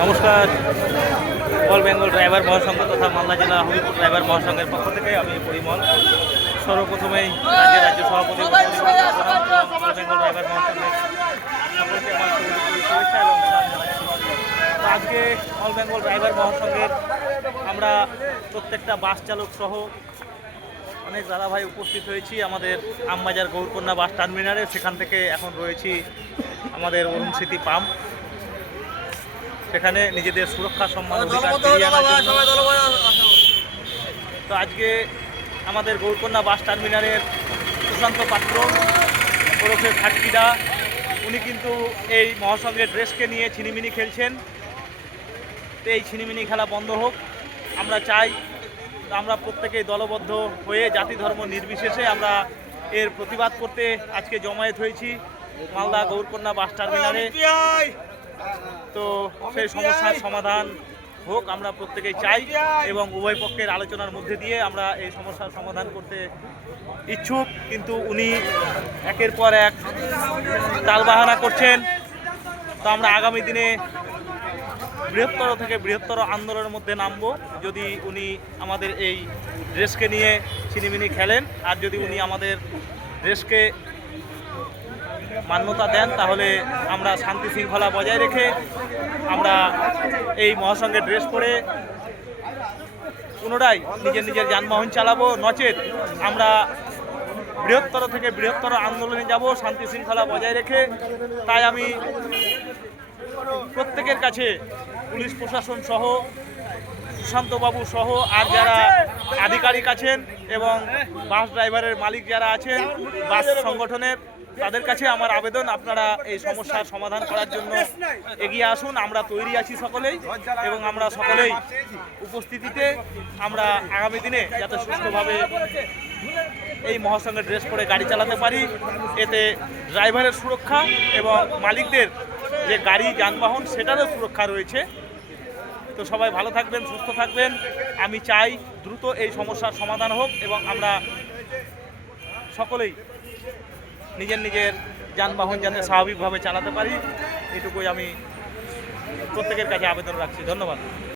নমস্কার। All Bengal driver মহাসংঘ তথা মালদা জেলা হবিপুর ড্রাইভার মহাসংঘের পক্ষ থেকে আমি পরিমল সর্বপ্রথমেই রাজ্য সভাপতি অল বেঙ্গল ড্রাইভার মহাসংঘের সকলকে আমার শুভেচ্ছা এবং সালাম জানাচ্ছি। তো আজকে অল বেঙ্গল ড্রাইভার মহাসংঘের আমরা প্রত্যেকটা বাস চালক সহ অনেক দাদাভাই উপস্থিত হয়েছি আমাদের আমবাজার গৌরকন্যা বাস টার্মিনালে। সেখান থেকে এখন রয়েছি আমাদের অরুণ স্মৃতি পাম্প, সেখানে নিজেদের সুরক্ষা সম্মান তো আজকে আমাদের গৌরকন্যা বাস টার্মিনালের সুশান্ত পাত্র ওরফে ফাটকিদা, উনি কিন্তু এই মহাসংঘের ড্রেসকে নিয়ে ছিনিমিনি খেলছেন। তো এই ছিনিমিনি খেলা বন্ধ হোক আমরা চাই। আমরা প্রত্যেকেই দলবদ্ধ হয়ে জাতি ধর্ম নির্বিশেষে আমরা এর প্রতিবাদ করতে আজকে জমায়েত হয়েছি মালদা গৌরকন্যা বাস টার্মিনালে। তো সেই সমস্যার সমাধান হোক আমরা প্রত্যেকেই চাই এবং উভয় পক্ষের আলোচনার মধ্যে দিয়ে আমরা এই সমস্যার সমাধান করতে ইচ্ছুক। কিন্তু উনি একের পর এক টালবাহানা করছেন। তো আমরা আগামী দিনে বৃহত্তর থেকে বৃহত্তর আন্দোলনের মধ্যে নামবো যদি উনি আমাদের এই ড্রেসকে নিয়ে ছিনিমিনি খেলেন। আর যদি উনি আমাদের ড্রেসকে মান্যতা দেন তাহলে আমরা শান্তি শৃঙ্খলা বজায় রেখে আমরা এই মহাসংঘের ড্রেস পরে পুনরায় নিজের নিজের যানবাহন চালাবো। নচেত আমরা বৃহত্তর থেকে বৃহত্তর আন্দোলনে যাব শান্তি শৃঙ্খলা বজায় রেখে। তাই আমি প্রত্যেকের কাছে পুলিশ প্রশাসন সহ সুশান্তবাবু সহ আর যারা আধিকারিক আছেন এবং বাস ড্রাইভারের মালিক যারা আছেন বাস সংগঠনের, তাদের কাছে আমার আবেদন আপনারা এই সমস্যার সমাধান করার জন্য এগিয়ে আসুন। আমরা তৈরি আছি সকলেই এবং আমরা সকলেই উপস্থিতিতে আমরা আগামী দিনে যাতে সুষ্ঠুভাবে এই মহাসংঘের ড্রেস পরে গাড়ি চালাতে পারি। এতে ড্রাইভারের সুরক্ষা এবং মালিকদের যে গাড়ি যানবাহন সেটারও সুরক্ষা রয়েছে। তো সবাই ভালো থাকবেন, সুস্থ থাকবেন। আমি চাই দ্রুত এই সমস্যার সমাধান হোক এবং আমরা সকলেই নিজের নিজের যানবাহন যাতে স্বাভাবিকভাবে চালাতে পারি, এটুকুই আমি প্রত্যেকের কাছে আবেদন রাখছি। ধন্যবাদ।